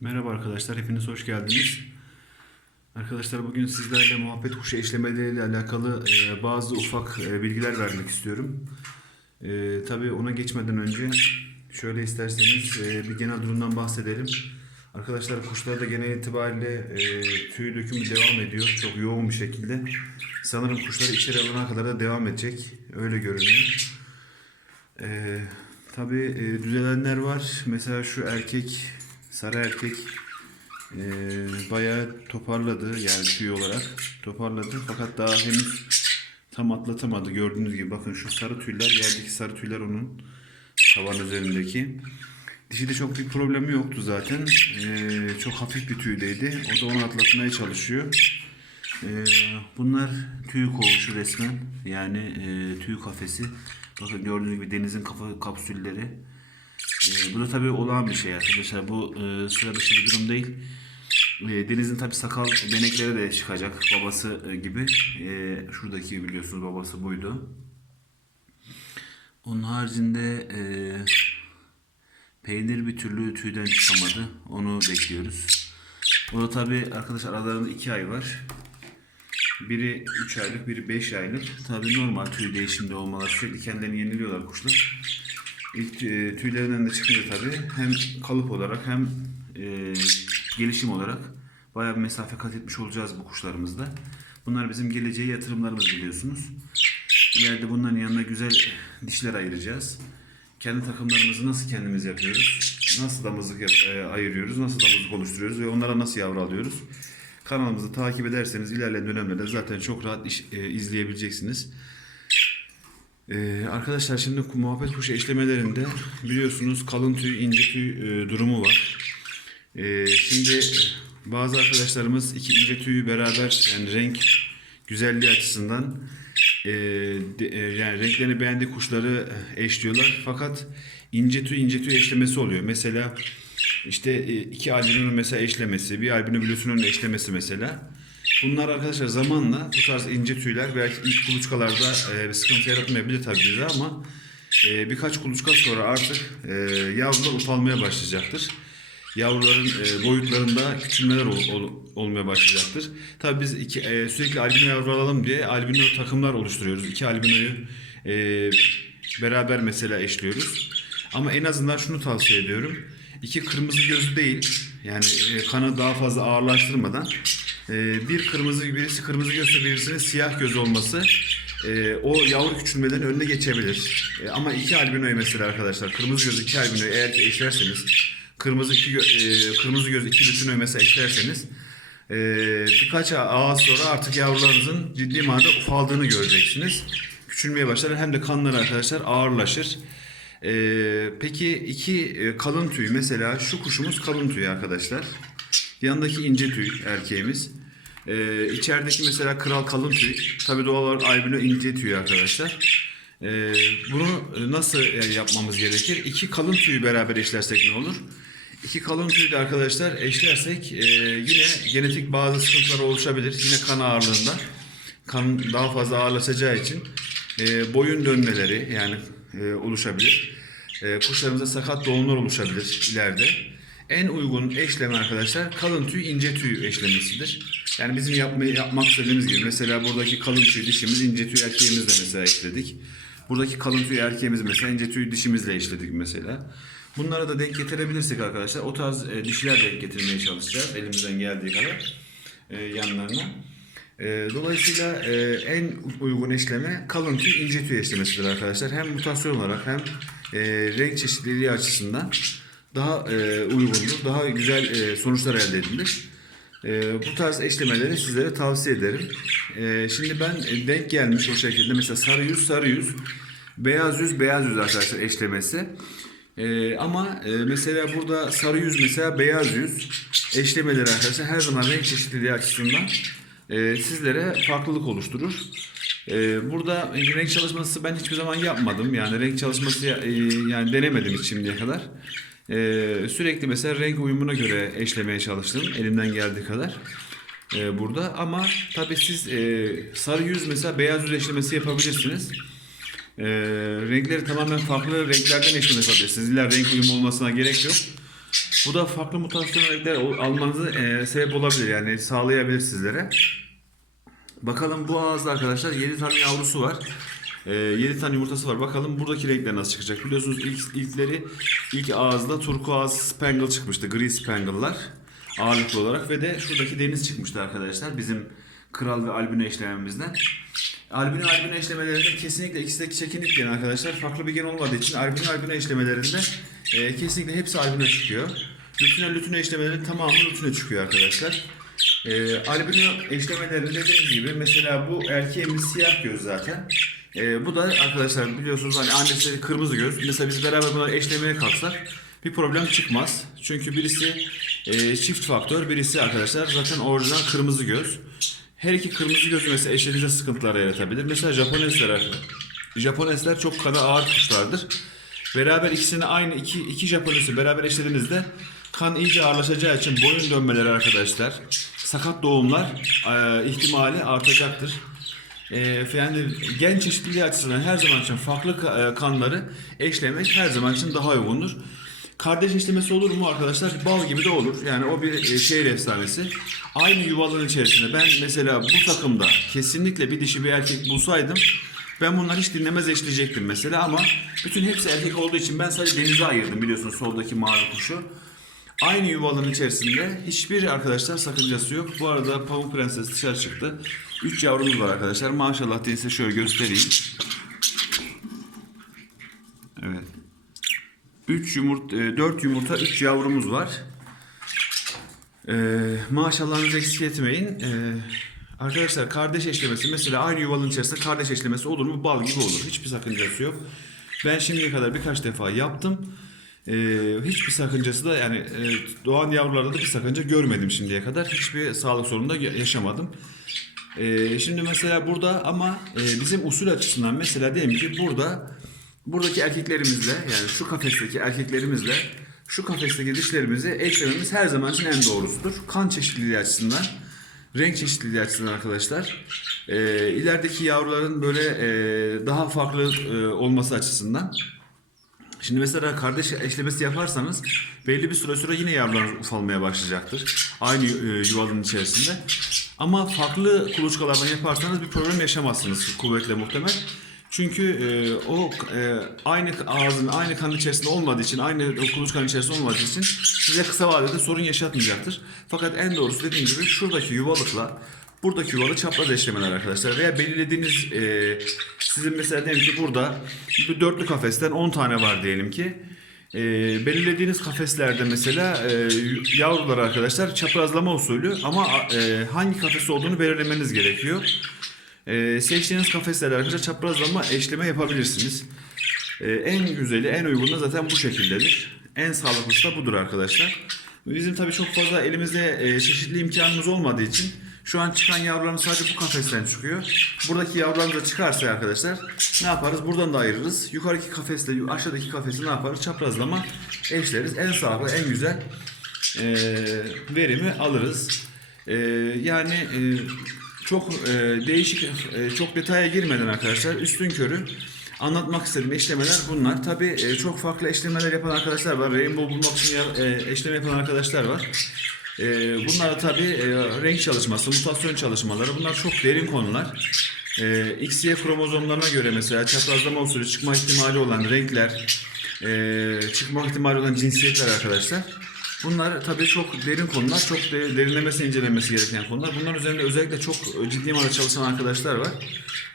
Merhaba arkadaşlar, hepiniz hoş geldiniz. Arkadaşlar bugün sizlerle muhabbet kuşu eşlemeleriyle alakalı e, bazı ufak e, bilgiler vermek istiyorum. E, tabii ona geçmeden önce şöyle isterseniz e, bir genel durumdan bahsedelim. Arkadaşlar kuşlarda genel itibariyle e, tüy dökümü devam ediyor çok yoğun bir şekilde. Sanırım kuşları içeri alana kadar da devam edecek, öyle görünüyor. E, tabii e, düzelenler var. Mesela şu erkek, sarı erkek e, bayağı toparladı yani tüy olarak. Toparladı fakat daha henüz tam atlatamadı. Gördüğünüz gibi bakın şu sarı tüyler yerdeki sarı tüyler onun tavan üzerindeki. Dişi de çok bir problemi yoktu zaten. E, çok hafif bir tüydeydi. O da onu atlatmaya çalışıyor. E, bunlar tüy koğuşu resmen. Yani e, tüy kafesi. Bakın gördüğünüz gibi denizin kafa kapsülleri e, bu da tabii olağan bir şey arkadaşlar. Bu e, sıra dışı bir durum değil. E, denizin tabii sakal benekleri de çıkacak babası e, gibi. E, şuradaki biliyorsunuz babası buydu. Onun haricinde e, peynir bir türlü tüyden çıkamadı. Onu bekliyoruz. O da tabii arkadaşlar aralarında 2 ay var. Biri 3 aylık, biri 5 aylık. Tabii normal tüy değişimde olmaları sürekli kendilerini yeniliyorlar kuşlar. İlk e, tüylerinden de çıkınca tabii hem kalıp olarak hem e, gelişim olarak bayağı bir mesafe kat etmiş olacağız bu kuşlarımızda. Bunlar bizim geleceğe yatırımlarımız biliyorsunuz. İleride bunların yanına güzel dişler ayıracağız. Kendi takımlarımızı nasıl kendimiz yapıyoruz? Nasıl damızlık yap- e, ayırıyoruz? Nasıl damızlık oluşturuyoruz? Ve onlara nasıl yavru alıyoruz? Kanalımızı takip ederseniz ilerleyen dönemlerde zaten çok rahat iş- e, izleyebileceksiniz. Ee, arkadaşlar şimdi muhabbet kuşu eşlemelerinde biliyorsunuz kalın tüy ince tüy e, durumu var. Ee, şimdi e, bazı arkadaşlarımız iki ince tüyü beraber yani renk güzelliği açısından e, de- e, yani renklerini beğendiği kuşları e, eşliyorlar. Fakat ince tüy ince tüy eşlemesi oluyor. Mesela işte e, iki albinonun mesela eşlemesi, bir albino blüsünün eşlemesi mesela. Bunlar arkadaşlar zamanla bu tarz ince tüyler belki ilk kuluçkalarda e, bir sıkıntı yaratmayabilir tabii bize ama e, birkaç kuluçka sonra artık e, yavrular ufalmaya başlayacaktır. Yavruların e, boyutlarında küçülmeler ol- ol- olmaya başlayacaktır. Tabii biz iki, e, sürekli albino yavru alalım diye albino takımlar oluşturuyoruz. İki albinoyu e, beraber mesela eşliyoruz. Ama en azından şunu tavsiye ediyorum. İki kırmızı gözü değil yani e, kanı daha fazla ağırlaştırmadan e, bir kırmızı birisi kırmızı gözse birisinin siyah göz olması e, o yavru küçülmelerin önüne geçebilir. E, ama iki albinoyu mesela arkadaşlar kırmızı göz iki albinoyu eğer ki eşlerseniz kırmızı iki gö- e, kırmızı göz iki bütünü mesela eşlerseniz e, birkaç ağız sonra artık yavrularınızın ciddi manada ufaldığını göreceksiniz. Küçülmeye başlar hem de kanları arkadaşlar ağırlaşır. Ee, peki iki e, kalın tüy mesela şu kuşumuz kalın tüy arkadaşlar. Yanındaki ince tüy erkeğimiz. Ee, içerideki mesela kral kalın tüy. Tabi doğal olarak albino ince tüy arkadaşlar. Ee, bunu nasıl e, yapmamız gerekir? İki kalın tüyü beraber eşlersek ne olur? İki kalın tüyü de arkadaşlar eşlersek e, yine genetik bazı sıkıntılar oluşabilir. Yine kan ağırlığında. Kan daha fazla ağırlaşacağı için e, boyun dönmeleri yani e, oluşabilir. E, kuşlarımıza sakat doğumlar oluşabilir ileride. En uygun eşleme arkadaşlar kalın tüy ince tüy eşlemesidir. Yani bizim yapmayı, yapmak istediğimiz gibi mesela buradaki kalın tüy dişimiz ince tüy erkeğimizle mesela eşledik. Buradaki kalın tüy erkeğimiz mesela ince tüy dişimizle eşledik mesela. Bunlara da denk getirebilirsek arkadaşlar o tarz e, dişiler denk getirmeye çalışacağız elimizden geldiği kadar e, yanlarına. E, dolayısıyla e, en uygun eşleme kalın tüy ince tüy eşlemesidir arkadaşlar. Hem mutasyon olarak hem e, renk çeşitliliği açısından daha e, uygundur. Daha güzel e, sonuçlar elde edilir. E, bu tarz eşlemeleri sizlere tavsiye ederim. E, şimdi ben e, denk gelmiş o şekilde mesela sarı yüz sarı yüz, beyaz yüz beyaz yüz arkadaşlar eşlemesi. E, ama e, mesela burada sarı yüz mesela beyaz yüz eşlemeleri arkadaşlar her zaman renk çeşitliliği açısından e, sizlere farklılık oluşturur. E, burada renk çalışması ben hiçbir zaman yapmadım. Yani renk çalışması e, yani denemedim hiç şimdiye kadar. E, sürekli mesela renk uyumuna göre eşlemeye çalıştım elimden geldiği kadar e, burada. Ama tabii siz e, sarı yüz mesela beyaz yüz eşlemesi yapabilirsiniz. E, renkleri tamamen farklı renklerden eşleme yapabilirsiniz. İlla renk uyumu olmasına gerek yok. Bu da farklı mutasyon örnekler ol- almanızı e, sebep olabilir yani sağlayabilir sizlere. Bakalım bu ağızda arkadaşlar 7 tane yavrusu var. Ee, 7 tane yumurtası var. Bakalım buradaki renkler nasıl çıkacak. Biliyorsunuz ilk ilkleri ilk ağızda turkuaz spangle çıkmıştı. Gri spangle'lar ağırlıklı olarak ve de şuradaki deniz çıkmıştı arkadaşlar. Bizim kral ve albino eşlememizden. Albino albino eşlemelerinde kesinlikle ikisi de çekinik gen arkadaşlar. Farklı bir gen olmadığı için albino albino eşlemelerinde e, kesinlikle hepsi albino çıkıyor. Lütine lütine eşlemelerinin tamamı lütine çıkıyor arkadaşlar. E, albino eşlemelerinde dediğim gibi mesela bu erkeğimiz siyah göz zaten. E, bu da arkadaşlar biliyorsunuz hani annesi kırmızı göz. Mesela biz beraber bunları eşlemeye kalksak bir problem çıkmaz. Çünkü birisi e, çift faktör, birisi arkadaşlar zaten orijinal kırmızı göz. Her iki kırmızı gözü mesela eşlediğinizde sıkıntılar yaratabilir. Mesela Japonesler. Japonesler çok kana ağır kuşlardır. Beraber ikisini aynı iki, iki Japonesi beraber eşlediğinizde kan iyice ağırlaşacağı için boyun dönmeleri arkadaşlar, sakat doğumlar e, ihtimali artacaktır. E, yani gen çeşitliliği açısından her zaman için farklı e, kanları eşlemek her zaman için daha uygundur. Kardeş eşlemesi olur mu arkadaşlar? Bal gibi de olur. Yani o bir e, şehir efsanesi. Aynı yuvalığın içerisinde ben mesela bu takımda kesinlikle bir dişi bir erkek bulsaydım ben bunları hiç dinlemez eşleyecektim mesela ama bütün hepsi erkek olduğu için ben sadece denize ayırdım biliyorsunuz soldaki mavi kuşu. Aynı yuvalığın içerisinde hiçbir arkadaşlar sakıncası yok. Bu arada Pamuk Prenses dışarı çıktı. 3 yavrumuz var arkadaşlar. Maşallah diye size şöyle göstereyim. Evet. 3 yumurta, 4 yumurta, 3 yavrumuz var. Ee, maşallahınızı eksik etmeyin. Ee, arkadaşlar kardeş eşlemesi mesela aynı yuvalın içerisinde kardeş eşlemesi olur mu? Bal gibi olur. Hiçbir sakıncası yok. Ben şimdiye kadar birkaç defa yaptım. Ee, hiçbir sakıncası da yani e, doğan yavrularda da bir sakınca görmedim şimdiye kadar. Hiçbir sağlık sorunu da yaşamadım. Ee, şimdi mesela burada ama e, bizim usul açısından mesela diyelim ki burada buradaki erkeklerimizle yani şu kafesteki erkeklerimizle şu kafesteki dişlerimizi eşlememiz her zaman için en doğrusudur. Kan çeşitliliği açısından, renk çeşitliliği açısından arkadaşlar. Ee, ilerideki yavruların böyle e, daha farklı e, olması açısından. Şimdi mesela kardeş eşlemesi yaparsanız belli bir süre sonra yine yavrular ufalmaya başlayacaktır. Aynı e, yuvalın içerisinde. Ama farklı kuluçkalardan yaparsanız bir problem yaşamazsınız kuvvetle muhtemel. Çünkü e, o e, aynı ağzın aynı kan içerisinde olmadığı için, aynı kuluçkanın içerisinde olmadığı için size kısa vadede sorun yaşatmayacaktır. Fakat en doğrusu dediğim gibi şuradaki yuvalıkla buradaki yuvalı çapraz eşlemeler arkadaşlar. Veya belirlediğiniz e, sizin mesela diyelim ki burada bir dörtlü kafesten 10 tane var diyelim ki. E, belirlediğiniz kafeslerde mesela e, yavrular arkadaşlar çaprazlama usulü ama e, hangi kafes olduğunu belirlemeniz gerekiyor. E, seçtiğiniz kafeslerde arkadaşlar çaprazlama eşleme yapabilirsiniz. E, en güzeli, en uygunu zaten bu şekildedir. En sağlıklısı da budur arkadaşlar. Bizim tabii çok fazla elimizde e, çeşitli imkanımız olmadığı için şu an çıkan yavrularımız sadece bu kafesten çıkıyor. Buradaki yavrularımız da çıkarsa arkadaşlar ne yaparız? Buradan da ayırırız. Yukarıdaki kafesle aşağıdaki kafesi ne yaparız? Çaprazlama eşleriz. En sağlıklı, en güzel e, verimi alırız. E, yani e, çok e, değişik, e, çok detaya girmeden arkadaşlar üstün körü anlatmak istediğim eşlemeler bunlar. Tabii e, çok farklı eşlemeler yapan arkadaşlar var. Rainbow bulmak için ya- e, eşleme yapan arkadaşlar var. E, bunlar tabii e, renk çalışması, mutasyon çalışmaları bunlar çok derin konular. E, XY kromozomlarına göre mesela çaprazlama usulü çıkma ihtimali olan renkler, e, çıkma ihtimali olan cinsiyetler arkadaşlar. Bunlar tabii çok derin konular, çok de, derinlemesi incelenmesi gereken konular. Bunların üzerinde özellikle çok ciddi manada çalışan arkadaşlar var.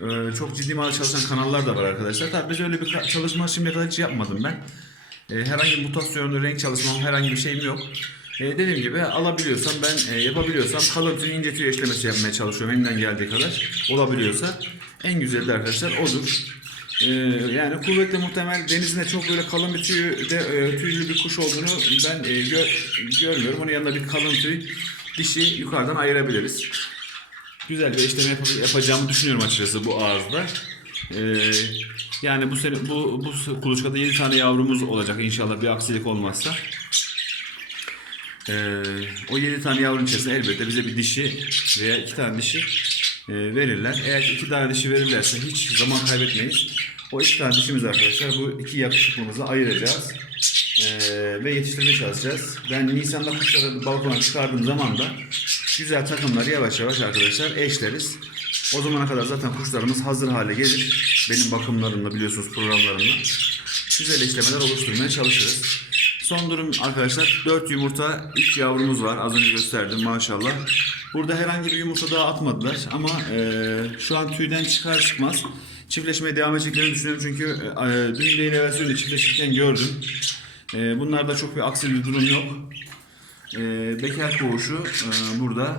Ee, çok ciddi manada çalışan kanallar da var arkadaşlar. Tabii biz öyle bir çalışma şimdiye kadar hiç yapmadım ben. Ee, herhangi bir mutasyonlu renk çalışmam, herhangi bir şeyim yok. Ee, dediğim gibi alabiliyorsam ben e, yapabiliyorsam kalın tüy ince tüy eşlemesi yapmaya çalışıyorum elimden geldiği kadar. Olabiliyorsa en güzeli de arkadaşlar odur. Ee, yani kuvvetle muhtemel denizinde çok böyle kalın bir tüy, de, e, tüylü bir kuş olduğunu ben e, gö- görmüyorum. Onun yanında bir kalın tüy dişi yukarıdan ayırabiliriz. Güzel bir eşleme yap- yapacağımı düşünüyorum açıkçası bu ağızda. Ee, yani bu sene bu bu kuluçkada 7 tane yavrumuz olacak inşallah bir aksilik olmazsa. Ee, o 7 tane yavrunun içerisinde elbette bize bir dişi veya iki tane dişi e, verirler. Eğer iki tane dişi verirlerse hiç zaman kaybetmeyiz. O iki tane dişimiz arkadaşlar bu iki yakışıklımızı ayıracağız. Ee, ve yetiştirmeye çalışacağız. Ben Nisan'da kuşları balkona çıkardığım zaman da güzel takımları yavaş yavaş arkadaşlar eşleriz. O zamana kadar zaten kuşlarımız hazır hale gelir. Benim bakımlarımda biliyorsunuz programlarımda. Güzel eşlemeler oluşturmaya çalışırız. Son durum arkadaşlar 4 yumurta 3 yavrumuz var. Az önce gösterdim maşallah. Burada herhangi bir yumurta daha atmadılar ama eee, şu an tüyden çıkar çıkmaz çiftleşmeye devam edeceklerini düşünüyorum çünkü eee, dün değil evvelsi de çiftleşirken gördüm. Eee bunlarda çok bir aksi bir durum yok. Eee bekar koğuşu eee, burada.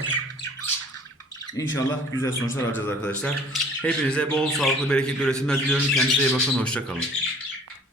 İnşallah güzel sonuçlar alacağız arkadaşlar. Hepinize bol sağlıklı bereketli üretimler diliyorum. Kendinize iyi bakın. Hoşça kalın.